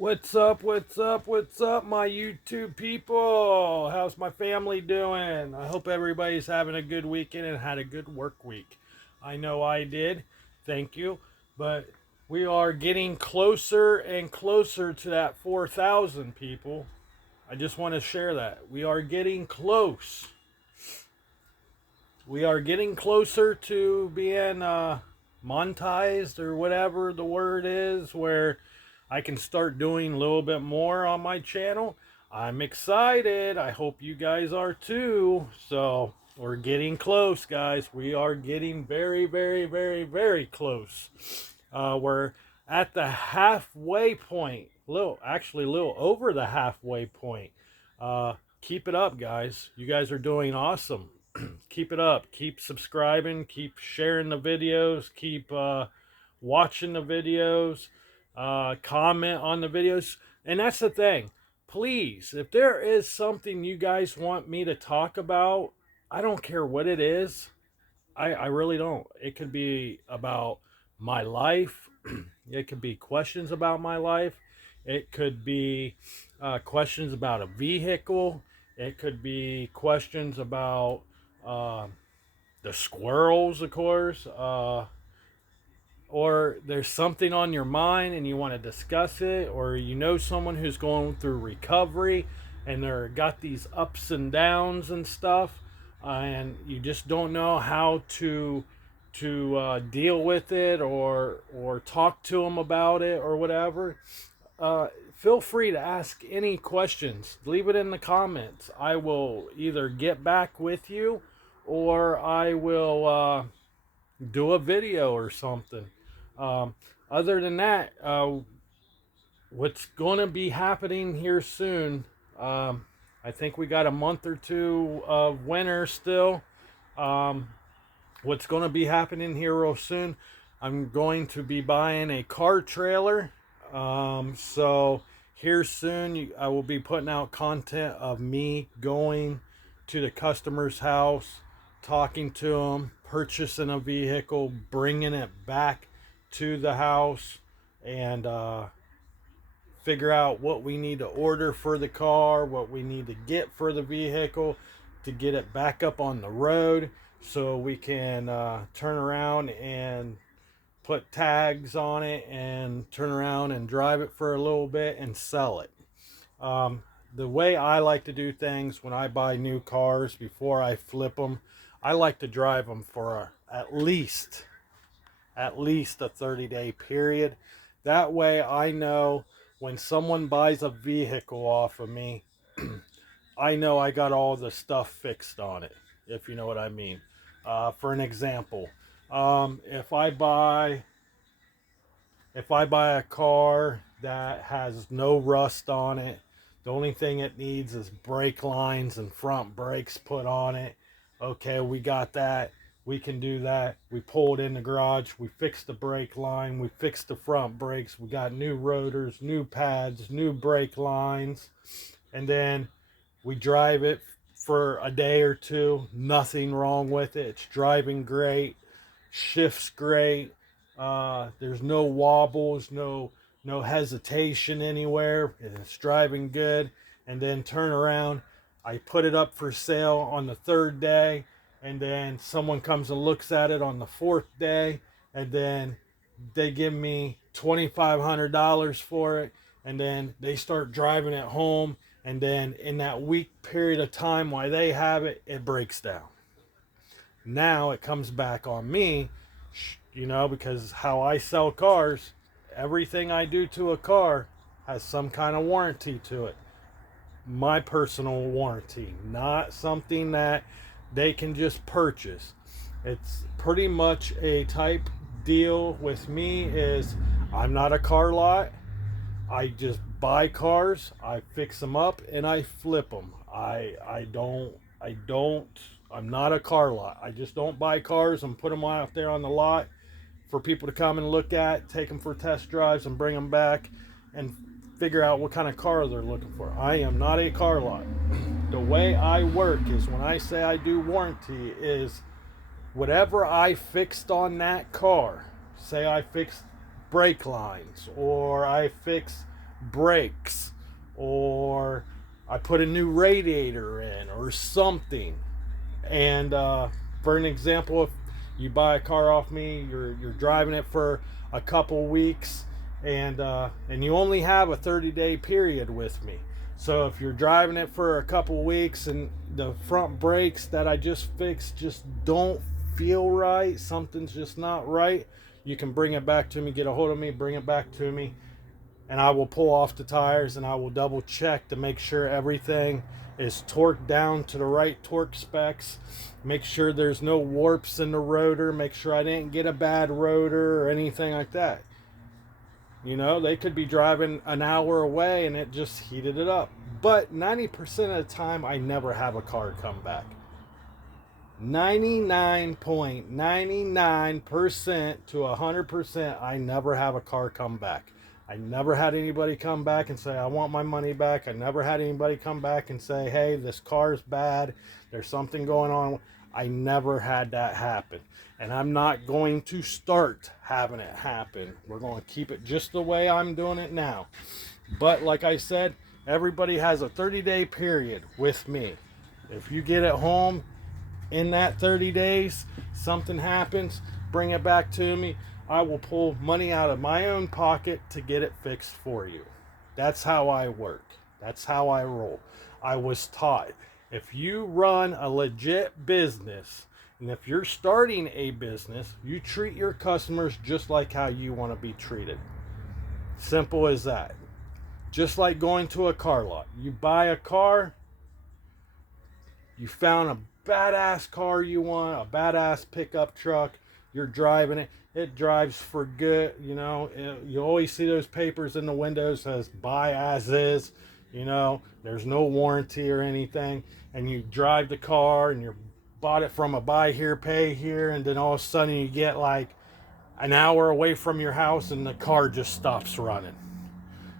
What's up? What's up? What's up, my YouTube people? How's my family doing? I hope everybody's having a good weekend and had a good work week. I know I did. Thank you. But we are getting closer and closer to that 4,000 people. I just want to share that. We are getting close. We are getting closer to being monetized or whatever the word is, where I can start doing a little bit more on my channel. I'm excited. I hope you guys are too. So we're getting close, guys. We are getting very, very, very, very close. We're at the halfway point. Actually, a little over the halfway point. Keep it up, guys. You guys are doing awesome. Keep it up. Keep subscribing. Keep sharing the videos. Keep watching the videos. Comment on the videos. And that's the thing. Please, if there is something you guys want me to talk about, I don't care what it is. I really don't. It could be about my life. It could be questions about my life. It could be questions about a vehicle. It could be questions about uh, the squirrels, of course. Or there's something on your mind and you want to discuss it, or you know someone who's going through recovery and they're got these ups and downs and stuff, and you just don't know how to deal with it or talk to them about it or whatever. Feel free to ask any questions. Leave it in the comments. I will either get back with you or I will do a video or something. Um, Other than that, what's going to be happening here soon? I think we got a month or two of winter still. Um, what's going to be happening here real soon? I'm going to be buying a car trailer. So here soon, I will be putting out content of me going to the customer's house, talking to them, purchasing a vehicle, bringing it back to the house, and figure out what we need to order for the car, what we need to get for the vehicle to get it back up on the road so we can turn around and put tags on it and turn around and drive it for a little bit and sell it. The way I like to do things when I buy new cars before I flip them, I like to drive them for at least a 30-day period. That way I know when someone buys a vehicle off of me, I know I got all the stuff fixed on it, if you know what I mean. For an example, if I buy a car that has no rust on it, the only thing it needs is brake lines and front brakes put on it. Okay, we got that. We can do that. We pull it in the garage. We fix the brake line. We fix the front brakes. We got new rotors, new pads, new brake lines. And then we drive it for a day or two. Nothing wrong with it. It's driving great. Shifts great. There's no wobbles, no hesitation anywhere. It's driving good. And then turn around. I put it up for sale on the third day, and then someone comes and looks at it on the fourth day, and then they give me $2,500 for it, and then they start driving it home, and then in that week period of time while they have it, it breaks down. Now it comes back on me, because how I sell cars, everything I do to a car has some kind of warranty to it. My personal warranty, not something that they can just purchase. It's pretty much a type deal with me is I'm not a car lot. I just buy cars, I fix them up, and I flip them. I'm not a car lot. I just don't buy cars and put them out there on the lot for people to come and look at, take them for test drives, and bring them back and figure out what kind of car they're looking for. I am not a car lot. The way I work is when I say I do warranty is whatever I fixed on that car. Say I fixed brake lines, or I fixed brakes, or I put a new radiator in or something. And for an example, if you buy a car off me, you're driving it for a couple weeks, and you only have a 30-day period with me. So if you're driving it for a couple weeks and the front brakes that I just fixed just don't feel right, something's just not right, you can bring it back to me, get a hold of me, bring it back to me, and I will pull off the tires and I will double check to make sure everything is torqued down to the right torque specs. Make sure there's no warps in the rotor. Make sure I didn't get a bad rotor or anything like that. You know, they could be driving an hour away and it just heated it up. But 90% of the time, I never have a car come back. 99.99% to 100%, I never have a car come back. I never had anybody come back and say, I want my money back. I never had anybody come back and say, hey, this car's bad. There's something going on. I never had that happen. And I'm not going to start having it happen. We're going to keep it just the way I'm doing it now. But like I said, everybody has a 30-day period with me. If you get it home in that 30 days, something happens, bring it back to me. I will pull money out of my own pocket to get it fixed for you. That's how I work. That's how I roll. I was taught, if you run a legit business, and if you're starting a business, you treat your customers just like how you want to be treated. Simple as that. Just like going to a car lot. You buy a car, you found a badass car you want, a badass pickup truck, you're driving it. It drives for good, you know. You always see those papers in the windows says buy as is, you know. There's no warranty or anything, and you drive the car and you bought it from a buy here, pay here, and then all of a sudden you get like an hour away from your house and the car just stops running.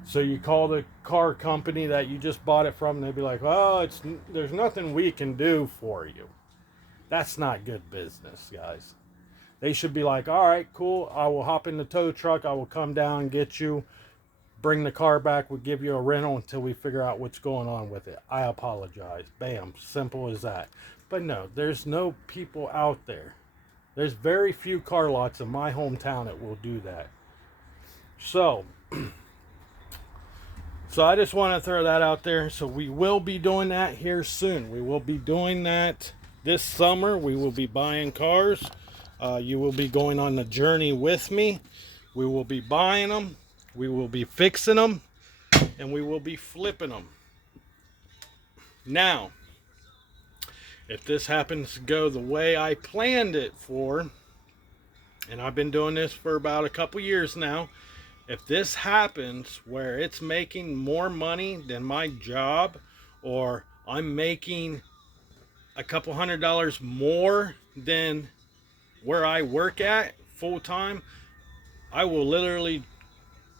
So you call the car company that you just bought it from, and they'd be like, "Oh, there's nothing we can do for you." That's not good business, guys. They should be like, all right, cool. I will hop in the tow truck. I will come down and get you. Bring the car back. We'll give you a rental until we figure out what's going on with it. I apologize. Bam. Simple as that. But no, there's no people out there. There's very few car lots in my hometown that will do that. So I just want to throw that out there. So we will be doing that here soon. We will be doing that this summer. We will be buying cars. You will be going on the journey with me. We will be buying them. We will be fixing them. And we will be flipping them. Now, if this happens to go the way I planned it for, and I've been doing this for about a couple years now, if this happens where it's making more money than my job, or I'm making a couple $100 more than where I work at full time, I will literally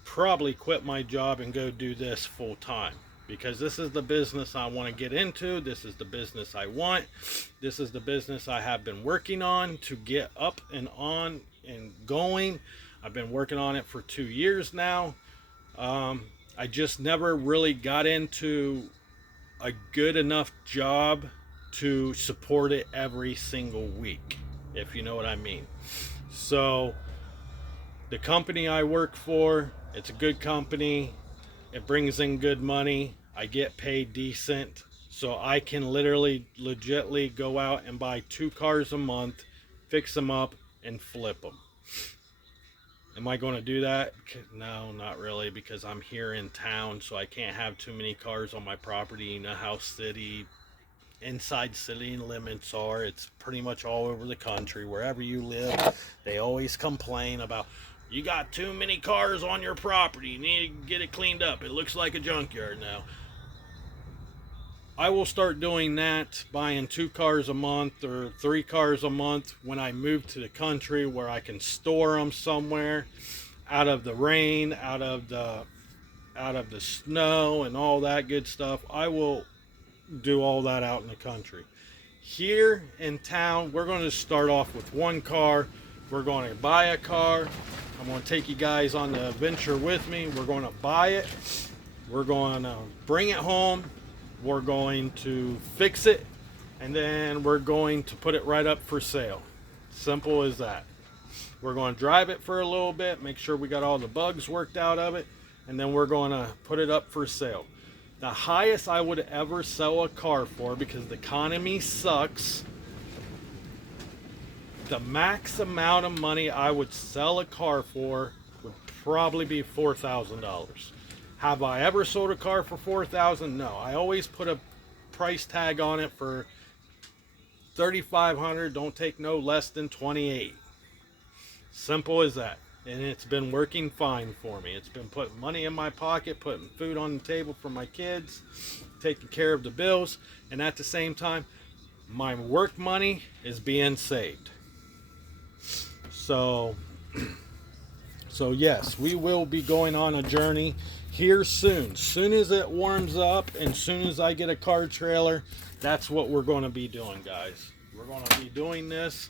probably quit my job and go do this full time, because this is the business I want to get into. This is the business I want. This is the business I have been working on to get up and on and going. I've been working on it for 2 years now. I just never really got into a good enough job to support it every single week, if you know what I mean. So the company I work for, it's a good company. It brings in good money. I get paid decent. So I can literally, legitly go out and buy 2 cars a month, fix them up, and flip them. Am I going to do that? No, not really, because I'm here in town, so I can't have too many cars on my property. You know how inside city limits are. It's pretty much all over the country. Wherever you live, they always complain about, you got too many cars on your property. You need to get it cleaned up. It looks like a junkyard now. I will start doing that, buying 2 cars a month or 3 cars a month when I move to the country, where I can store them somewhere out of the rain, out of the snow and all that good stuff. I will do all that out in the country. Here in town, we're going to start off with 1 car. We're going to buy a car. I'm going to take you guys on the adventure with me. We're going to buy it. We're going to bring it home. We're going to fix it, and then we're going to put it right up for sale. Simple as that. We're going to drive it for a little bit, make sure we got all the bugs worked out of it, and then we're going to put it up for sale. The highest I would ever sell a car for, because the economy sucks, the max amount of money I would sell a car for would probably be $4,000. Have I ever sold a car for $4,000? No. I always put a price tag on it for $3,500. Don't take no less than $28,000. Simple as that. And it's been working fine for me. It's been putting money in my pocket, putting food on the table for my kids, taking care of the bills, and at the same time, my work money is being saved. So yes, we will be going on a journey here soon. Soon as it warms up and soon as I get a car trailer, that's what we're going to be doing, guys. We're going to be doing this.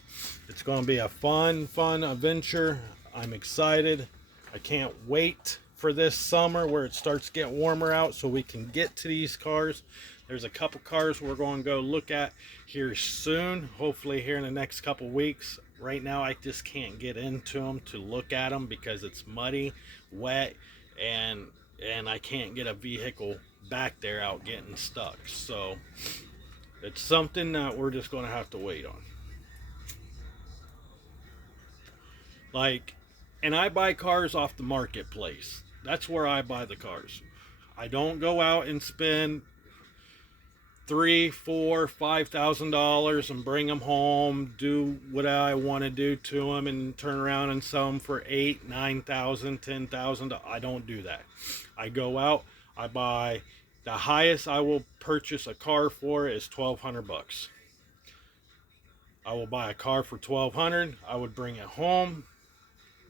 It's going to be a fun adventure. I'm excited. I can't wait for this summer where it starts getting warmer out so we can get to these cars. There's a couple cars we're going to go look at here soon, hopefully here in the next couple weeks. Right now I just can't get into them to look at them because it's muddy, wet, and I can't get a vehicle back there out getting stuck. So it's something that we're just going to have to wait on. And I buy cars off the marketplace. That's where I buy the cars. I don't go out and spend $3,000, $4,000, $5,000 and bring them home, do what I want to do to them, and turn around and sell them for $8,000, $9,000, $10,000. I don't do that. I go out, I buy. The highest I will purchase a car for is $1,200. I will buy a car for $1,200. I would bring it home.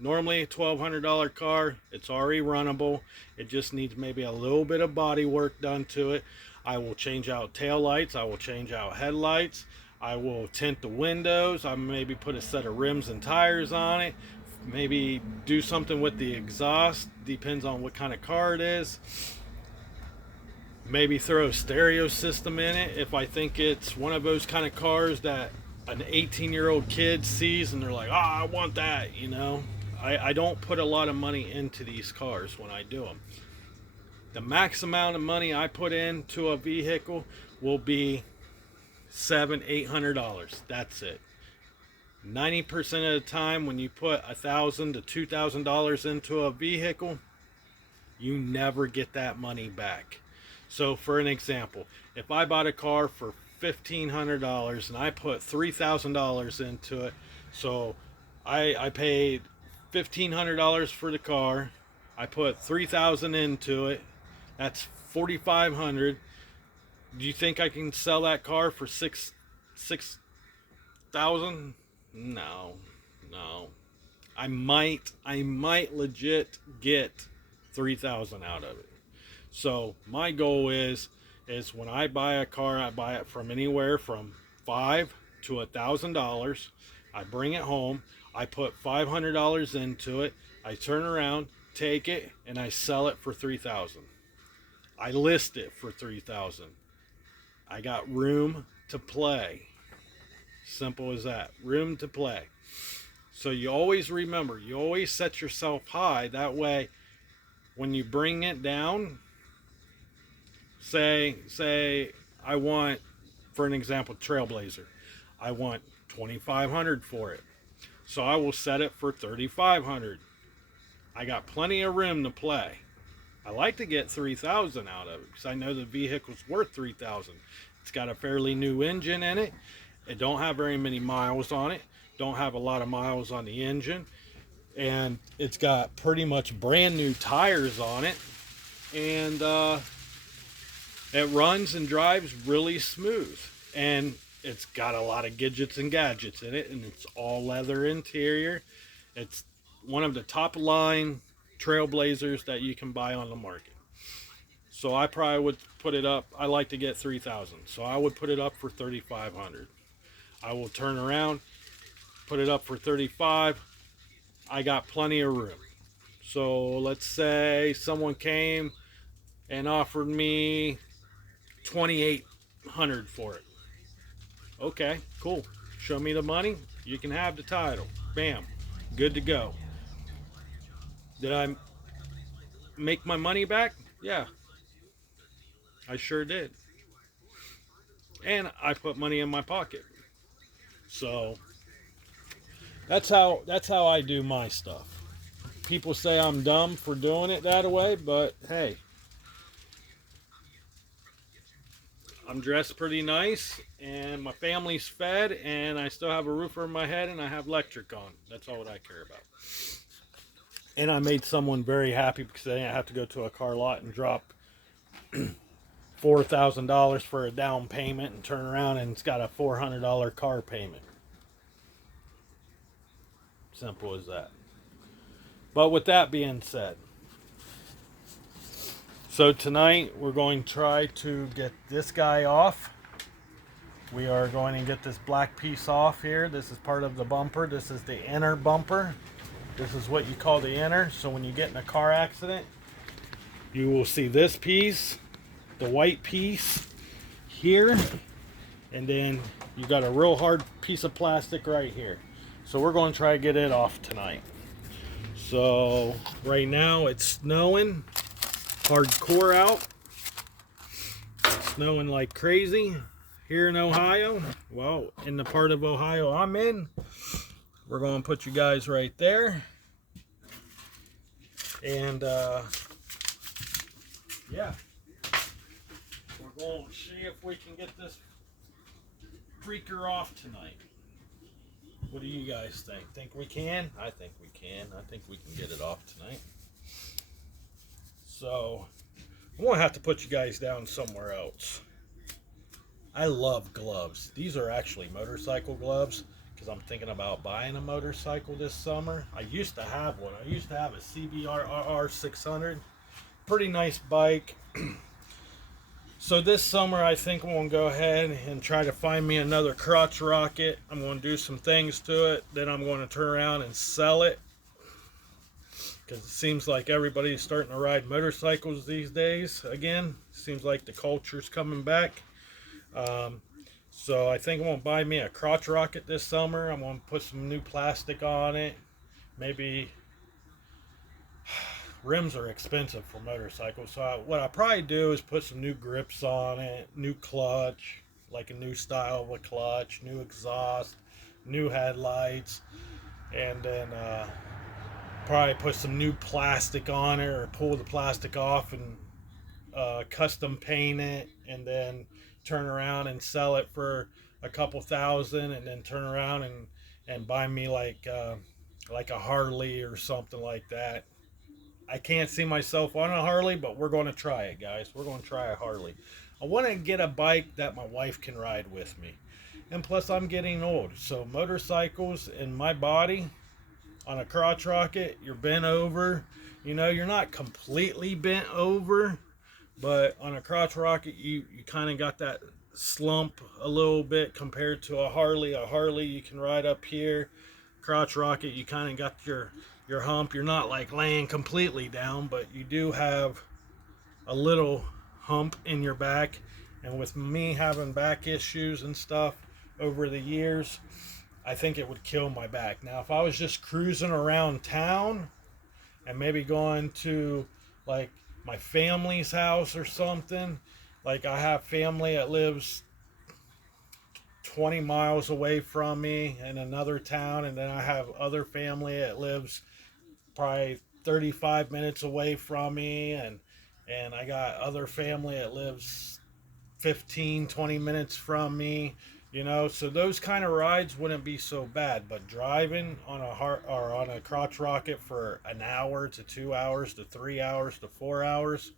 Normally a $1,200 car, it's already runnable. It just needs maybe a little bit of body work done to it. I will change out tail lights. I will change out headlights. I will tint the windows. I maybe put a set of rims and tires on it. Maybe do something with the exhaust. Depends on what kind of car it is. Maybe throw a stereo system in it if I think it's one of those kind of cars that an 18-year-old kid sees and they're like, I want that, you know. I don't put a lot of money into these cars when I do them. The max amount of money I put into a vehicle will be $700, $800. That's it. 90% of the time when you put $1,000 to $2,000 into a vehicle, you never get that money back. So for an example, if I bought a car for $1,500 and I put $3,000 into it, so I paid $1,500 for the car, I put $3,000 into it, that's $4,500. Do you think I can sell that car for $6,000? No. I might legit get $3,000 out of it. So my goal is when I buy a car, I buy it from anywhere from $500 to $1,000. I bring it home. I put $500 into it. I turn around, take it, and I sell it for $3,000. I list it for $3,000. I got room to play. Simple as that. Room to play. So you always remember, you always set yourself high. That way, when you bring it down, say I want, for an example, Trailblazer. I want $2,500 for it. So I will set it for $3,500. I got plenty of room to play. I like to get $3,000 out of it because I know the vehicle's worth $3,000. It's got a fairly new engine in it. It don't have very many miles on it. Don't have a lot of miles on the engine. And it's got pretty much brand new tires on it. And it runs and drives really smooth. And it's got a lot of gadgets and gadgets in it, and it's all leather interior. It's one of the top line Trailblazers that you can buy on the market. So I probably would put it up. I like to get $3,000, so I would put it up for $3,500. I will turn around, put it up for $35,000. I got plenty of room. So let's say someone came and offered me 2,800 for it. Okay, cool. Show me the money. You can have the title. Bam, good to go. Did I make my money back? Yeah, I sure did. And I put money in my pocket. So that's how I do my stuff. People say I'm dumb for doing it that way, but hey, I'm dressed pretty nice and my family's fed and I still have a roof over my head and I have electric on. That's all what I care about. And I made someone very happy because they didn't have to go to a car lot and drop $4,000 for a down payment and turn around and it's got a $400 car payment. Simple as that. But with that being said, so tonight we're going to try to get this guy off. We are going to get this black piece off here. This is part of the bumper. This is the inner bumper. This is what you call the inner. So when you get in a car accident, you will see this piece, the white piece here, and then you got a real hard piece of plastic right here. So we're going to try to get it off tonight. So right now it's snowing hardcore out. It's snowing like crazy here in Ohio. Well, in the part of Ohio I'm in, we're going to put you guys right there. And yeah, we're going to see if we can get this freaker off tonight. What do you guys think? Think we can? I think we can. I think we can get it off tonight. So, I'm going to have to put you guys down somewhere else. I love gloves. These are actually motorcycle gloves because I'm thinking about buying a motorcycle this summer. I used to have one. I used to have a CBR RR600. Pretty nice bike. So this summer, I think I'm going to go ahead and try to find me another crotch rocket. I'm going to do some things to it. Then I'm going to turn around and sell it. Because it seems like everybody's starting to ride motorcycles these days again. Seems like the culture's coming back. So I think I'm going to buy me a crotch rocket this summer. I'm going to put some new plastic on it. Maybe... rims are expensive for motorcycles, so what I probably do is put some new grips on it, new clutch, like a new style of a clutch, new exhaust, new headlights, and then probably put some new plastic on it or pull the plastic off and custom paint it, and then turn around and sell it for a couple thousand, and then turn around and buy me like a Harley or something like that. I can't see myself on a Harley, but we're going to try it, guys. We're going to try a Harley. I want to get a bike that my wife can ride with me. And plus, I'm getting old. So motorcycles in my body, on a crotch rocket, you're bent over. You know, you're not completely bent over, but on a crotch rocket, you kind of got that slump a little bit compared to a Harley. A Harley, you can ride up here. Crotch rocket, you kind of got your hump. You're not like laying completely down, but you do have a little hump in your back. And with me having back issues and stuff over the years, I think it would kill my back. Now, if I was just cruising around town and maybe going to like my family's house or something, like I have family that lives 20 miles away from me in another town, and then I have other family that lives probably 35 minutes away from me, and I got other family that lives 15-20 minutes from me, you know, so those kind of rides wouldn't be so bad. But driving on a crotch rocket for an hour to 2 hours to 3 hours to 4 hours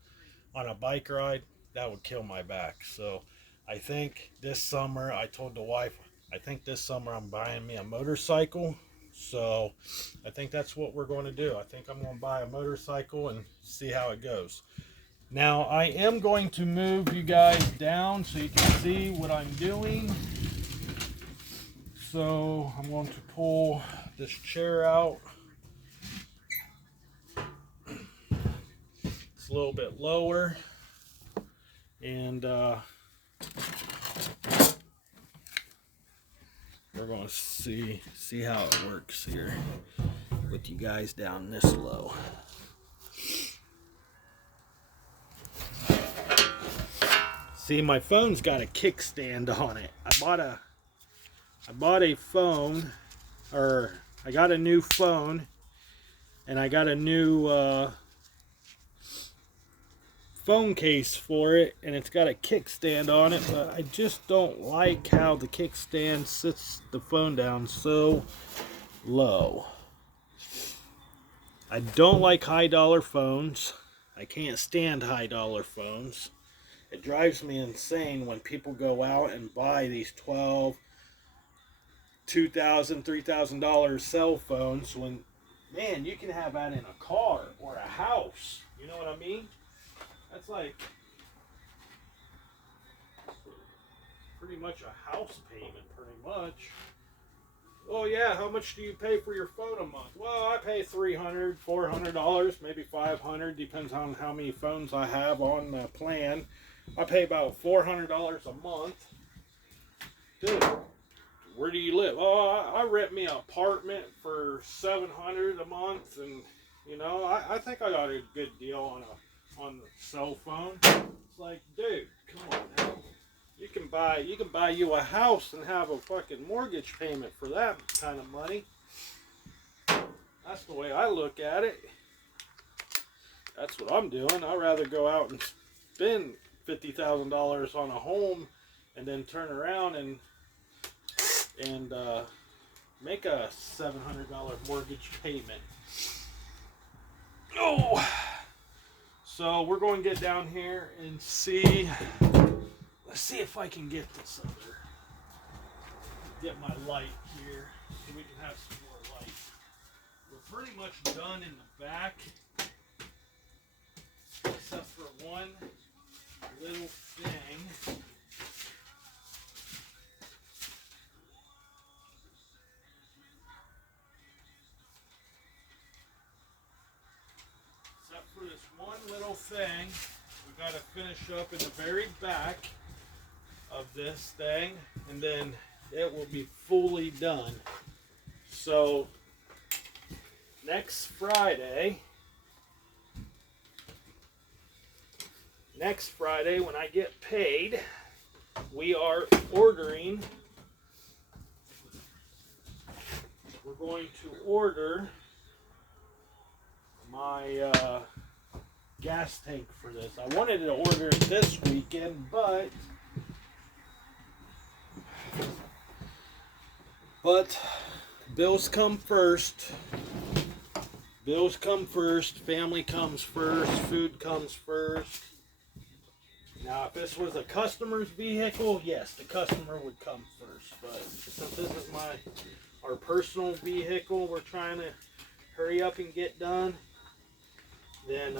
on a bike ride, that would kill my back. So I think this summer, I told the wife, I think this summer I'm buying me a motorcycle. So I think that's what we're going to do. I think I'm going to buy a motorcycle and see how it goes. Now I am going to move you guys down so you can see what I'm doing. So I'm going to pull this chair out. It's a little bit lower. And we're going to see how it works here with you guys down this low. See, my phone's got a kickstand on it. I bought a phone, or I got a new phone, and I got a new phone case for it, and it's got a kickstand on it, but I just don't like how the kickstand sits the phone down so low. I don't like high dollar phones. I can't stand high dollar phones. It drives me insane when people go out and buy these $1,200, $2,000, $3,000 cell phones when, man, you can have that in a car or a house. You know what I mean? That's like pretty much a house payment, pretty much. Oh yeah, how much do you pay for your phone a month? Well, I pay $300, $400, maybe $500, depends on how many phones I have on the plan. I pay about $400 a month. Dude, where do you live? Oh, I rent me an apartment for $700 a month, and you know, I think I got a good deal on the cell phone. It's like, dude, come on now. You can buy you a house and have a fucking mortgage payment for that kind of money. That's the way I look at it. That's what I'm doing. I'd rather go out and spend $50,000 on a home and then turn around and make a $700 mortgage payment. Oh, so we're going to get down here and see. Let's see if I can get this get my light here so we can have some more light. We're pretty much done in the back, except for one little thing. Except for this one little thing, we got to finish up in the very back of this thing, and then it will be fully done. So next Friday when I get paid, we are ordering, we're going to order my gas tank for this. I wanted to order it this weekend, but bills come first. Bills come first. Family comes first. Food comes first. Now, if this was a customer's vehicle, yes, the customer would come first. But since this is our personal vehicle, we're trying to hurry up and get done. Then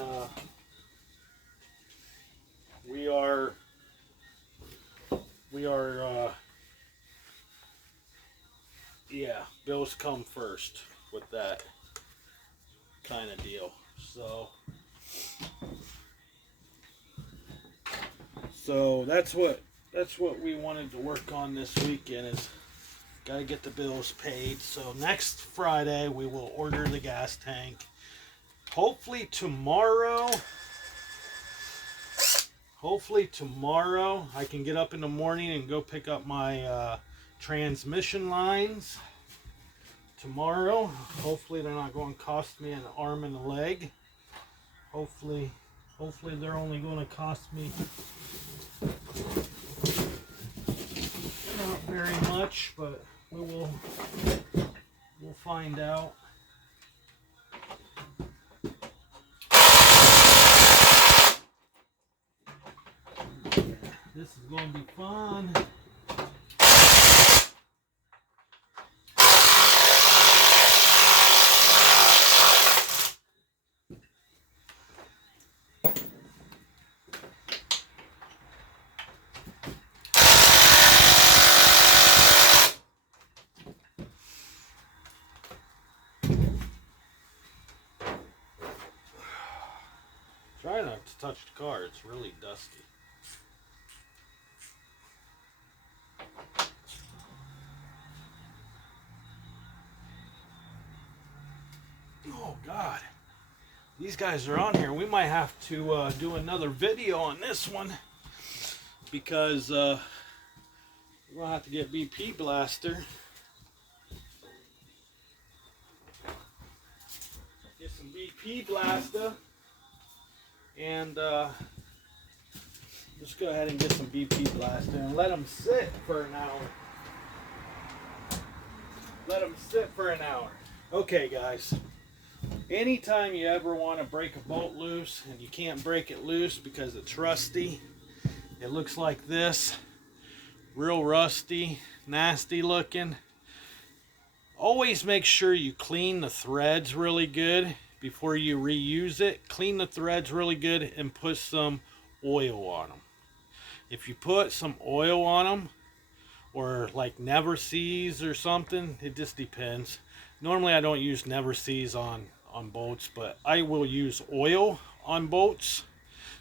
we are yeah, bills come first with that kind of deal. So that's what we wanted to work on this weekend, is gotta get the bills paid. So next Friday we will order the gas tank. Hopefully tomorrow I can get up in the morning and go pick up my transmission lines tomorrow. Hopefully they're not going to cost me an arm and a leg. Hopefully they're only going to cost me not very much, but we'll find out. This is going to be fun. Try not to touch the car, it's really dusty. Oh God, these guys are on here. We might have to do another video on this one because we're gonna have to get BP Blaster. Get some BP Blaster and just go ahead and get some BP Blaster and let them sit for an hour. Let them sit for an hour. Okay, guys. Anytime you ever want to break a bolt loose and you can't break it loose because it's rusty, it looks like this, real rusty, nasty looking. Always make sure you clean the threads really good before you reuse it. Clean the threads really good and put some oil on them. If you put some oil on them, or like Never Seas or something, it just depends. Normally I don't use Never Seas on bolts, but I will use oil on bolts.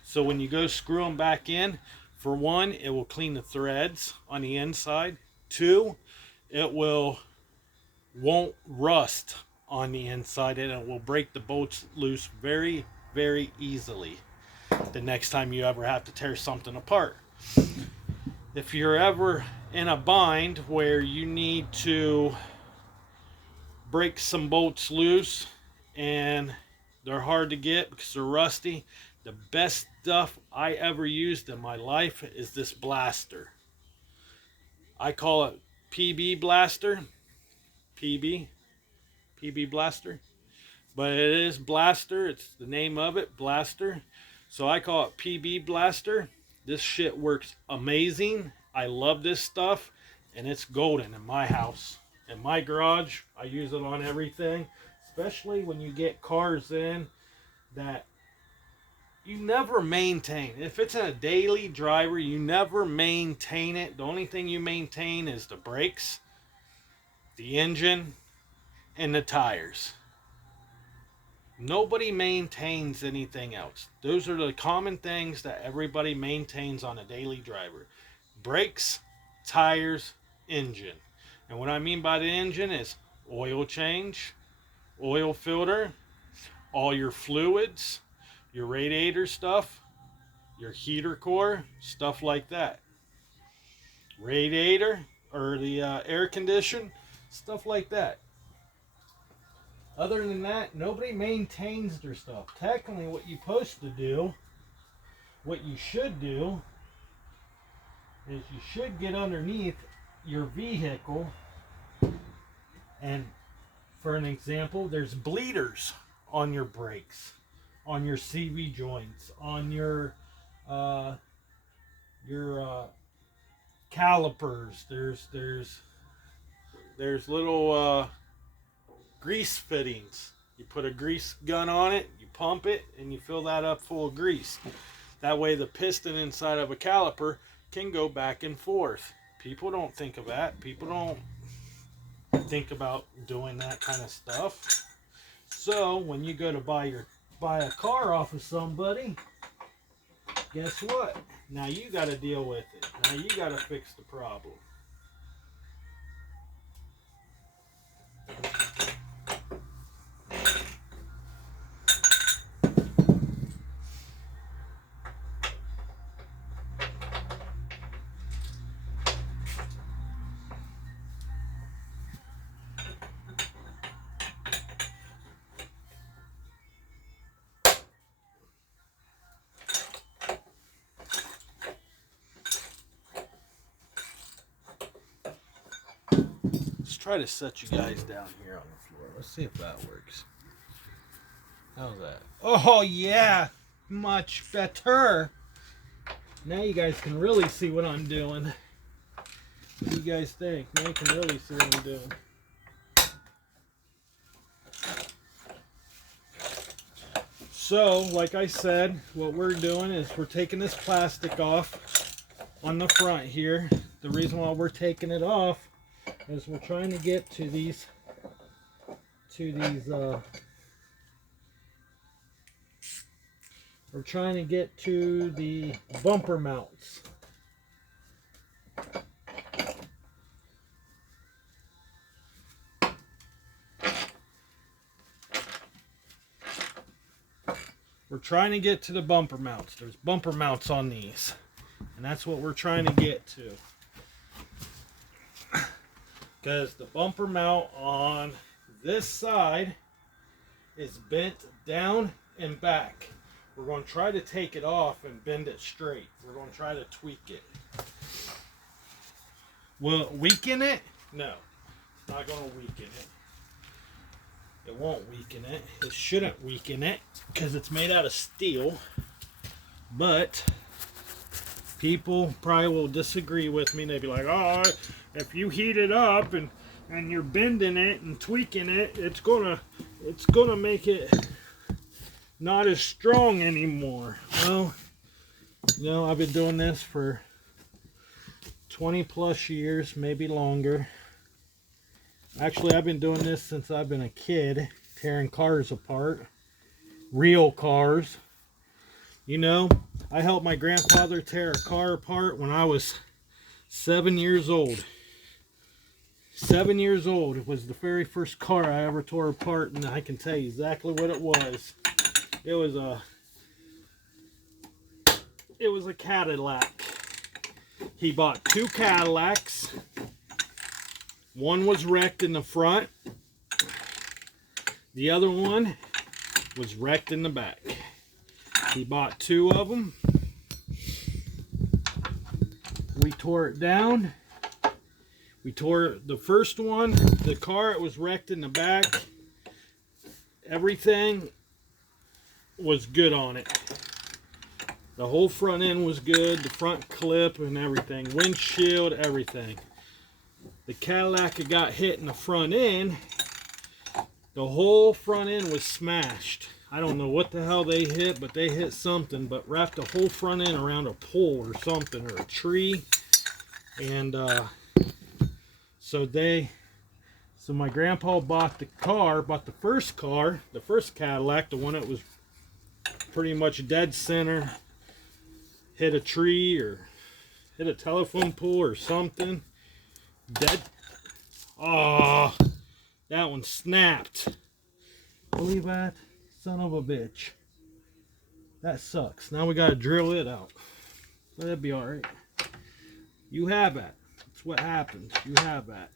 So when you go screw them back in, for one, it will clean the threads on the inside. Two, it won't rust on the inside, and it will break the bolts loose very, very easily the next time you ever have to tear something apart. If you're ever in a bind where you need to break some bolts loose and they're hard to get because they're rusty, the best stuff I ever used in my life is this blaster. I call it PB Blaster. PB Blaster. But it is Blaster. It's the name of it, Blaster. So I call it PB Blaster. This shit works amazing. I love this stuff, and it's golden in my house. In my garage, I use it on everything, especially when you get cars in that you never maintain. If it's in a daily driver, you never maintain it. The only thing you maintain is the brakes, the engine, and the tires. Nobody maintains anything else. Those are the common things that everybody maintains on a daily driver. Brakes, tires, engine. And what I mean by the engine is oil change, oil filter, all your fluids, your radiator stuff, your heater core, stuff like that. Radiator, or the air condition, stuff like that. Other than that, nobody maintains their stuff. Technically, what you're supposed to do, what you should do, is you should get underneath your vehicle, and for an example, there's bleeders on your brakes, on your CV joints, on your calipers. There's little grease fittings. You put a grease gun on it, you pump it, and you fill that up full of grease. That way the piston inside of a caliper can go back and forth. People don't think of that. People don't think about doing that kind of stuff. So when you go to buy a car off of somebody, guess what? Now you got to deal with it. Now you got to fix the problem. Let's try to set you guys down here on the floor. Let's see if that works. How's that? Oh yeah, much better. Now you guys can really see what I'm doing. What do you guys think? Now you can really see what I'm doing. So, like I said, what we're doing is we're taking this plastic off on the front here. The reason why we're taking it off is we're trying to get to these we're trying to get to the bumper mounts. we're trying to get to the bumper mounts. There's bumper mounts on these, and that's what we're trying to get to. Because the bumper mount on this side is bent down and back. We're going to try to take it off and bend it straight. We're going to try to tweak it. Will it weaken it? No. It's not going to weaken it. It won't weaken it. It shouldn't weaken it because it's made out of steel. But people probably will disagree with me. They'll be like, oh, if you heat it up and you're bending it and tweaking it, it's gonna make it not as strong anymore. Well, you know, I've been doing this for 20 plus years, maybe longer. Actually, I've been doing this since I've been a kid, tearing cars apart. Real cars. You know, I helped my grandfather tear a car apart when I was 7 years old. 7 years old. It was the very first car I ever tore apart, and I can tell you exactly what it was. It was a Cadillac. He bought 2 Cadillacs. One was wrecked in the front. The other one was wrecked in the back. He bought 2 of them. We tore it down. We tore the first one, the car, it was wrecked in the back. Everything was good on it. The whole front end was good, the front clip and everything, windshield, everything. The Cadillac that got hit in the front end, the whole front end was smashed. I don't know what the hell they hit, but they hit something, but wrapped the whole front end around a pole or something, or a tree. And so my grandpa bought the first car, the first Cadillac, the one that was pretty much dead center, hit a tree or hit a telephone pole or something. Dead. Oh, that one snapped. Believe that? Son of a bitch. That sucks. Now we gotta drill it out. But that'd be alright. You have that. That's what happens. You have that.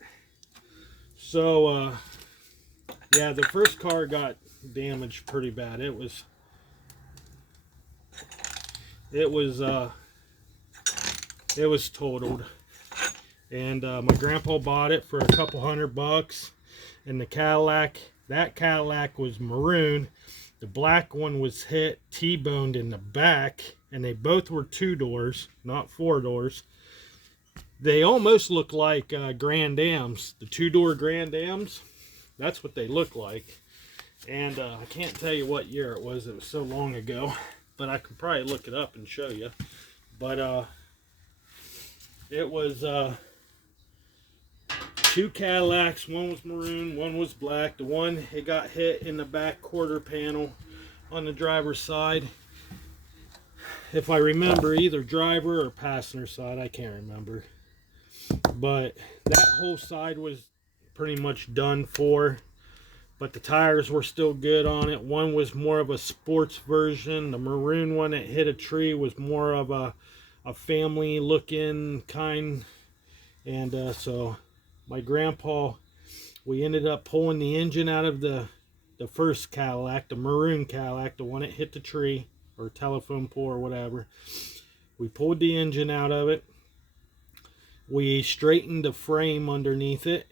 So, yeah, the first car got damaged pretty bad. It was totaled. And my grandpa bought it for a couple $100. And the Cadillac, that Cadillac was maroon. The black one was hit, T-boned in the back. And they both were 2 doors, not 4 doors. They almost look like Grand Ams, the 2-door Grand Ams. That's what they look like. And I can't tell you what year it was so long ago, but I could probably look it up and show you. But it was 2 Cadillacs. One was maroon, one was black. The one, it got hit in the back quarter panel on the driver's side. If I remember, either driver or passenger side, I can't remember. But that whole side was pretty much done for, but the tires were still good on it. One was more of a sports version. The maroon one that hit a tree was more of a family looking kind. And so my grandpa, we ended up pulling the engine out of the first Cadillac, the maroon Cadillac, the one that hit the tree or telephone pole or whatever. We pulled the engine out of it. We straightened the frame underneath it,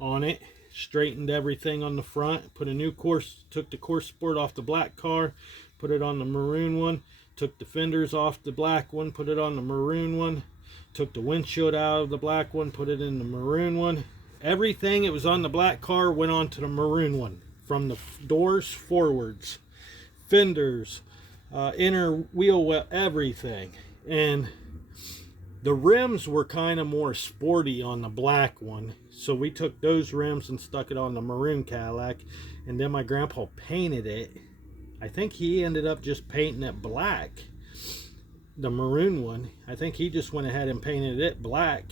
on it, straightened everything on the front, put a new took the Course Sport off the black car, put it on the maroon one, took the fenders off the black one, put it on the maroon one, took the windshield out of the black one, put it in the maroon one. Everything that was on the black car went onto the maroon one, from the doors forwards, fenders, inner wheel well, everything. And the rims were kind of more sporty on the black one, so we took those rims and stuck it on the maroon Cadillac. And then my grandpa painted it. I think he ended up just painting it black, the maroon one. I think he just went ahead and painted it black,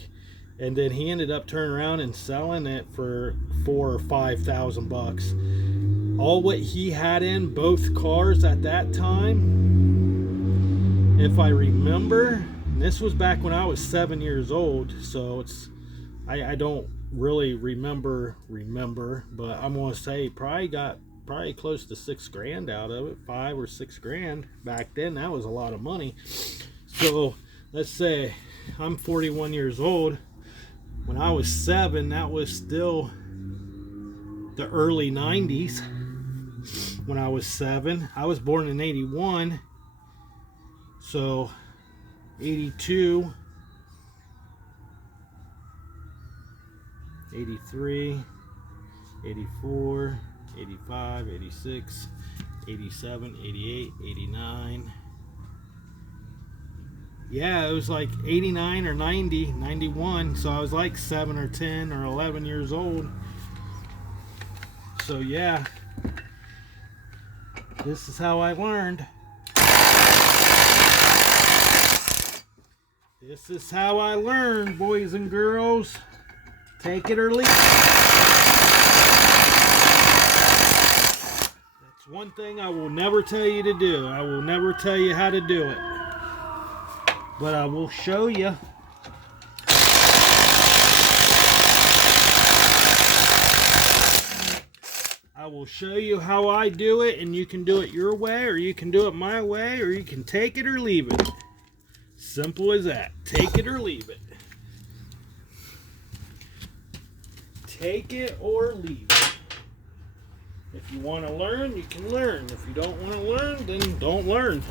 and then he ended up turning around and selling it for $4,000 or $5,000. all what he had in both cars at that time, if I remember, and this was back when I was 7 years old, so I don't really remember, but I'm gonna say probably got close to $6,000 out of it, 5 or 6 grand. Back then, that was a lot of money. So let's say I'm 41 years old. When I was 7, that was still the early 90s. When I was 7, I was born in 81, so 82, 83, 84, 85, 86, 87, 88, 89. Yeah, it was like 89 or 90, 91. So I was like 7 or 10 or 11 years old. So yeah, this is how I learned. This is how I learned, boys and girls. Take it or leave it. That's one thing I will never tell you to do. I will never tell you how to do it. But I will show you. I will show you how I do it, and you can do it your way, or you can do it my way, or you can take it or leave it. Simple as that. Take it or leave it. Take it or leave it. If you want to learn, you can learn. If you don't want to learn, then don't learn.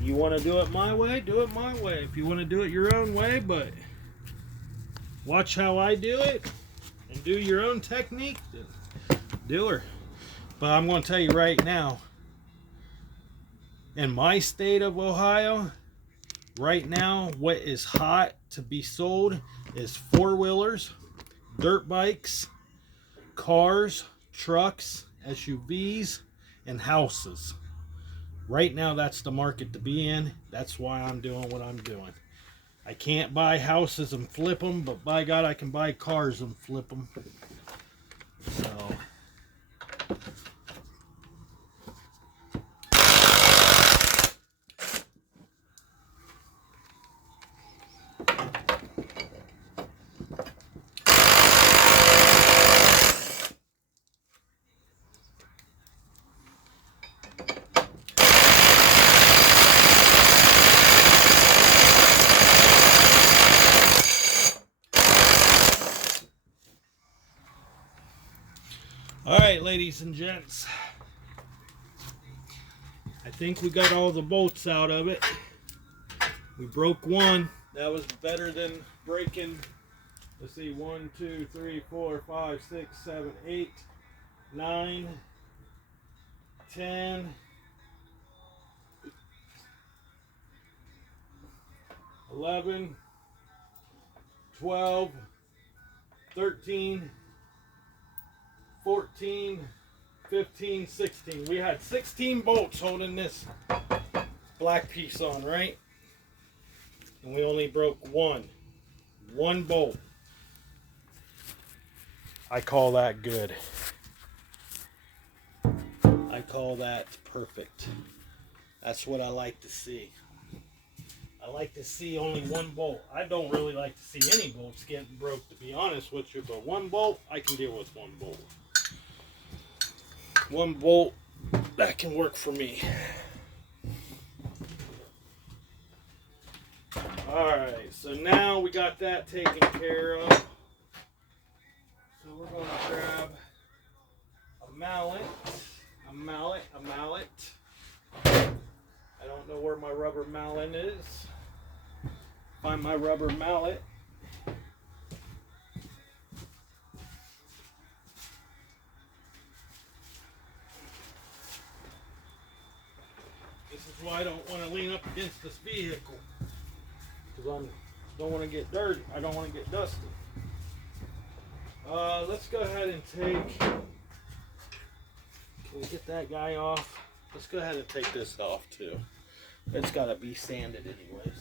You want to do it my way, do it my way. If you want to do it your own way, but watch how I do it and do your own technique, then do her. But I'm going to tell you right now, in my state of Ohio, right now, what is hot to be sold is four-wheelers, dirt bikes, cars, trucks, SUVs, and houses. Right now, that's the market to be in. That's why I'm doing what I'm doing. I can't buy houses and flip them, but by God, I can buy cars and flip them. So, all right, ladies and gents. I think we got all the bolts out of it. We broke one. That was better than breaking, let's see, 1, 2, 3, 4, 5, 6, 7, 8, 9, 10, 11, 12, 13, 14, 15, 16. We had 16 bolts holding this black piece on, right? And we only broke one bolt. I call that good. I call that perfect. That's what I like to see. I like to see only one bolt. I don't really like to see any bolts getting broke, to be honest with you, but one bolt, I can deal with one bolt. One bolt, that can work for me. Alright, so now we got that taken care of. So we're going to grab a mallet. I don't know where my rubber mallet is. Find my rubber mallet. This is why I don't want to lean up against this vehicle. Because I don't want to get dirty. I don't want to get dusty. Let's go ahead and take... Can we get that guy off? Let's go ahead and take this off too. It's got to be sanded anyways.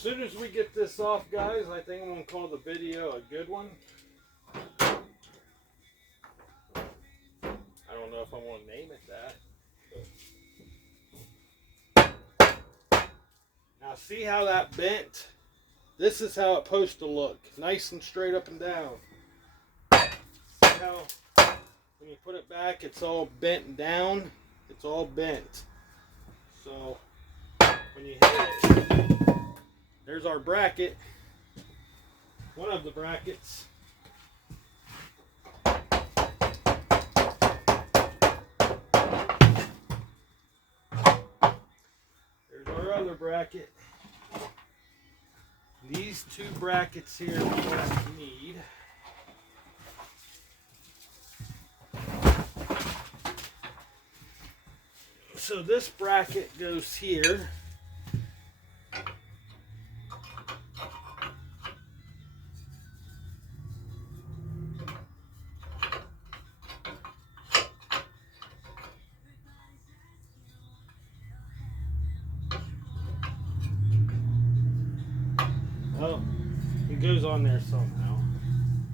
soon as we get this off, guys, I think I'm going to call the video a good one. I don't know if I want to name it that. Now see how that bent? This is how it's supposed to look. Nice and straight up and down. See how when you put it back, it's all bent down? It's all bent. So when you hit it, there's our bracket. One of the brackets. There's our other bracket. These two brackets here we don't need. So this bracket goes here. Oh, it goes on there somehow.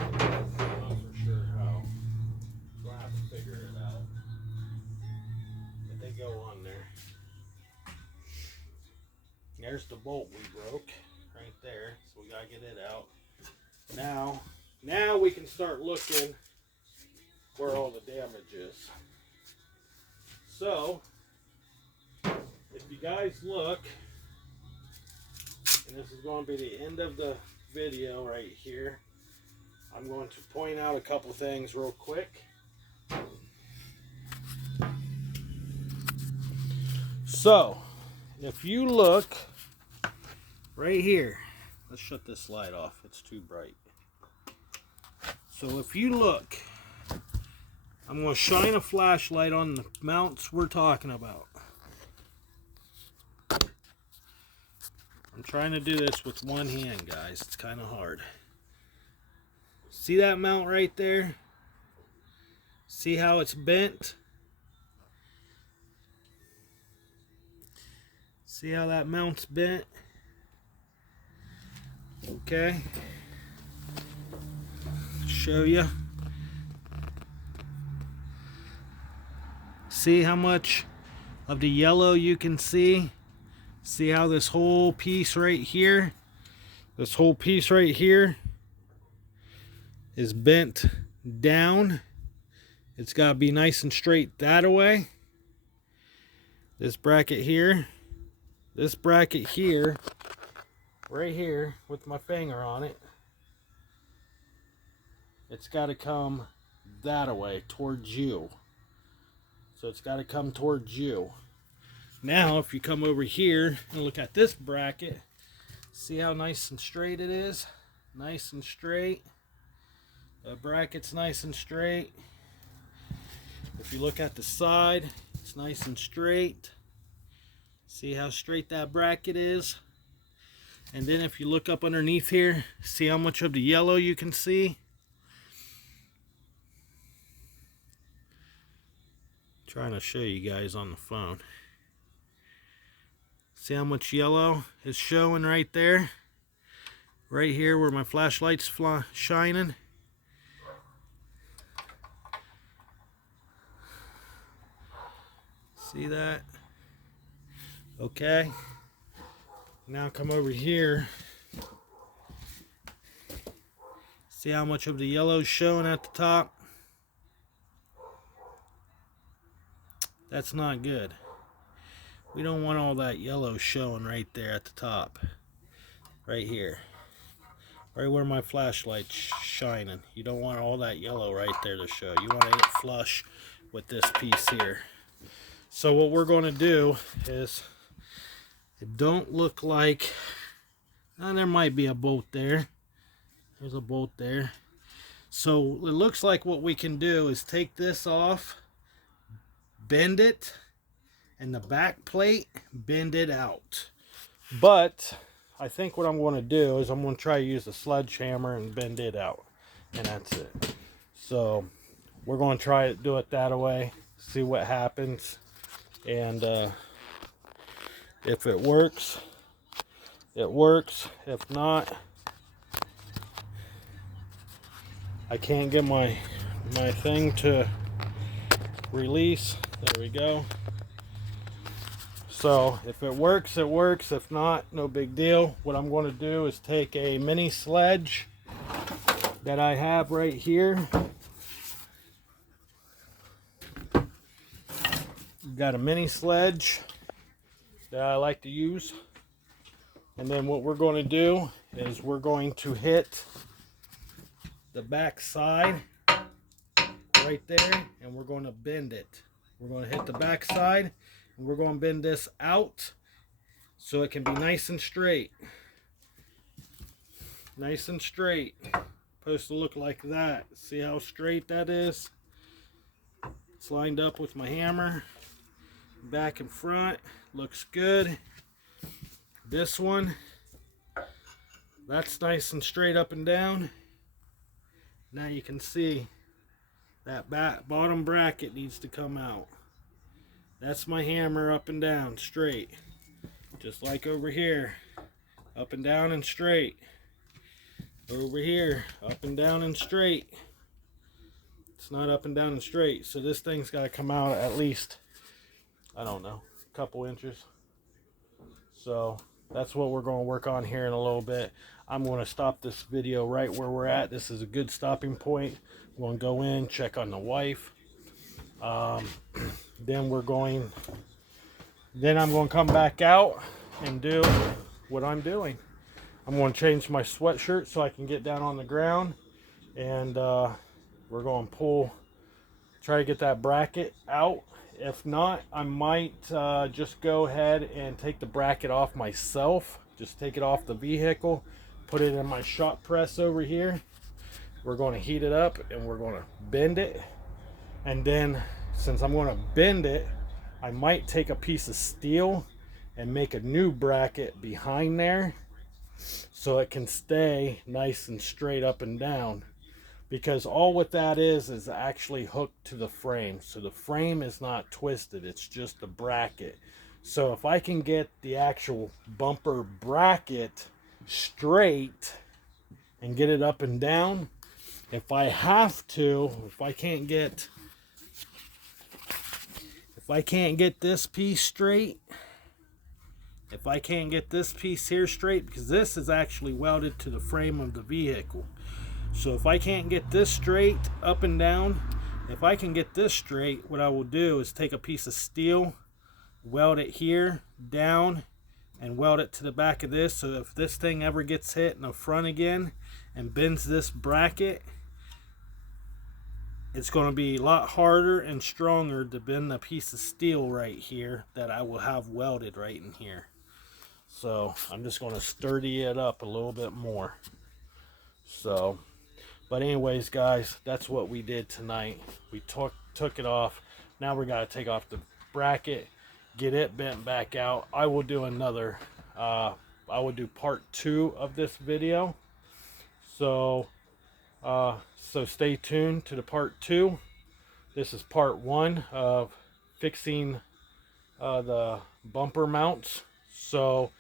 I'm not for sure how. So I have to figure it out. But they go on there. There's the bolt we broke right there. So we gotta get it out. Now we can start looking where all the damage is. So if you guys look, and this is going to be the end of the video right here, I'm going to point out a couple things real quick. So if you look right here, let's shut this light off, it's too bright. So if you look, I'm going to shine a flashlight on the mounts we're talking about. I'm trying to do this with one hand, guys. It's kind of hard. See that mount right there? See how it's bent? See how that mount's bent? Okay. Show you. See how much of the yellow you can see? See how this whole piece right here, is bent down. It's got to be nice and straight that way. This bracket here, right here with my finger on it, it's got to come that way towards you. So it's got to come towards you. Now, if you come over here and look at this bracket, see how nice and straight it is? Nice and straight. The bracket's nice and straight. If you look at the side, it's nice and straight. See how straight that bracket is? And then if you look up underneath here, see how much of the yellow you can see? Trying to show you guys on the phone. See how much yellow is showing right there? Right here where my flashlight's shining. See that? Okay. Now come over here. See how much of the yellow's showing at the top? That's not good. We don't want all that yellow showing right there at the top. Right here. Right where my flashlight's shining. You don't want all that yellow right there to show. You want to get flush with this piece here. So what we're going to do is, it don't look like, now there might be a bolt there. There's a bolt there. So it looks like what we can do is take this off, bend it, and the back plate, bend it out. But I think what I'm going to do is I'm going to try to use a sledgehammer and bend it out, and that's it. So we're going to try to do it that way, see what happens, and if it works, it works. If not, I can't get my thing to release. There we go. So if it works, it works. If not, no big deal. What I'm going to do is take a mini sledge that I have right here. Got a mini sledge that I like to use. And then what we're going to do is we're going to hit the back side right there, and we're going to bend it. We're going to hit the back side, and we're going to bend this out so it can be nice and straight. Nice and straight. Supposed to look like that. See how straight that is? It's lined up with my hammer. Back and front. Looks good. This one, that's nice and straight up and down. Now you can see that bottom bracket needs to come out. That's my hammer up and down, straight. Just like over here. Up and down and straight. Over here, up and down and straight. It's not up and down and straight. So this thing's got to come out at least, I don't know, a couple inches. So that's what we're going to work on here in a little bit. I'm going to stop this video right where we're at. This is a good stopping point. I'm going to go in, check on the wife. Then I'm going to come back out and do what I'm doing. I'm going to change my sweatshirt so I can get down on the ground. And we're going to try to get that bracket out. If not, I might just go ahead and take the bracket off myself. Just take it off the vehicle, put it in my shop press over here. We're going to heat it up and we're going to bend it. And then, since I'm going to bend it, I might take a piece of steel and make a new bracket behind there so it can stay nice and straight up and down. Because all what that is actually hooked to the frame. So the frame is not twisted, it's just the bracket. So if I can get the actual bumper bracket straight and get it up and down, if I can't get this piece straight, if I can't get this piece here straight, because this is actually welded to the frame of the vehicle. So if I can't get this straight up and down, if I can get this straight, what I will do is take a piece of steel, weld it here, down, and weld it to the back of this. So if this thing ever gets hit in the front again and bends this bracket, it's going to be a lot harder and stronger to bend the piece of steel right here that I will have welded right in here. So I'm just going to sturdy it up a little bit more. So, but anyways, guys, that's what we did tonight. We took it off. Now we got to take off the bracket, get it bent back out. I will do another, I will do part 2 of this video. So, so stay tuned to the part 2. This is part 1 of fixing the bumper mounts. So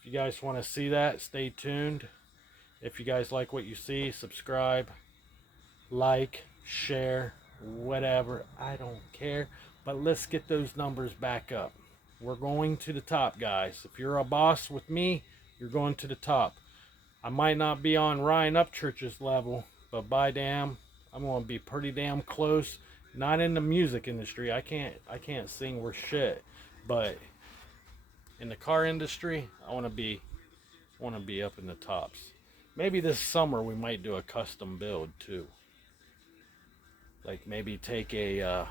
if you guys want to see that, stay tuned. If you guys like what you see, subscribe, like, share, whatever. I don't care. But let's get those numbers back up. We're going to the top, guys. If you're a boss with me, you're going to the top. I might not be on Ryan Upchurch's level, but by damn, I'm going to be pretty damn close. Not in the music industry. I can't sing worth shit. But in the car industry, I want to be up in the tops. Maybe this summer we might do a custom build too. Like maybe take an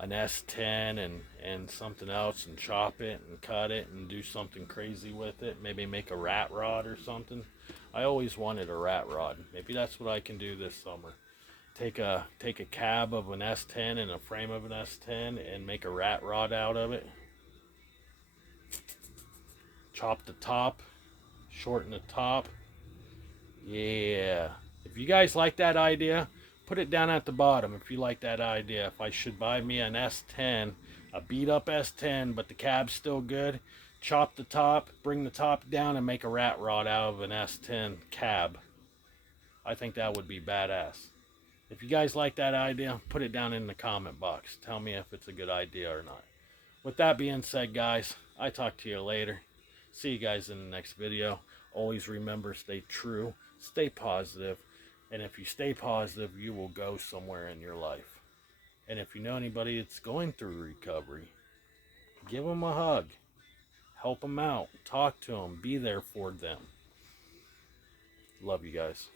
S10 and something else and chop it and cut it and do something crazy with it. Maybe make a rat rod or something. I always wanted a rat rod. Maybe that's what I can do this summer. Take a cab of an S10 and a frame of an S10 and make a rat rod out of it. Chop the top, shorten the top. Yeah. If you guys like that idea, put it down at the bottom if you like that idea. If I should buy me an S10, a beat up S10, but the cab's still good, chop the top, bring the top down, and make a rat rod out of an S10 cab. I think that would be badass. If you guys like that idea, put it down in the comment box. Tell me if it's a good idea or not. With that being said, guys, I talk to you later. See you guys in the next video. Always remember, stay true, stay positive, and if you stay positive, you will go somewhere in your life. And if you know anybody that's going through recovery, give them a hug. Help them out. Talk to them. Be there for them. Love you guys.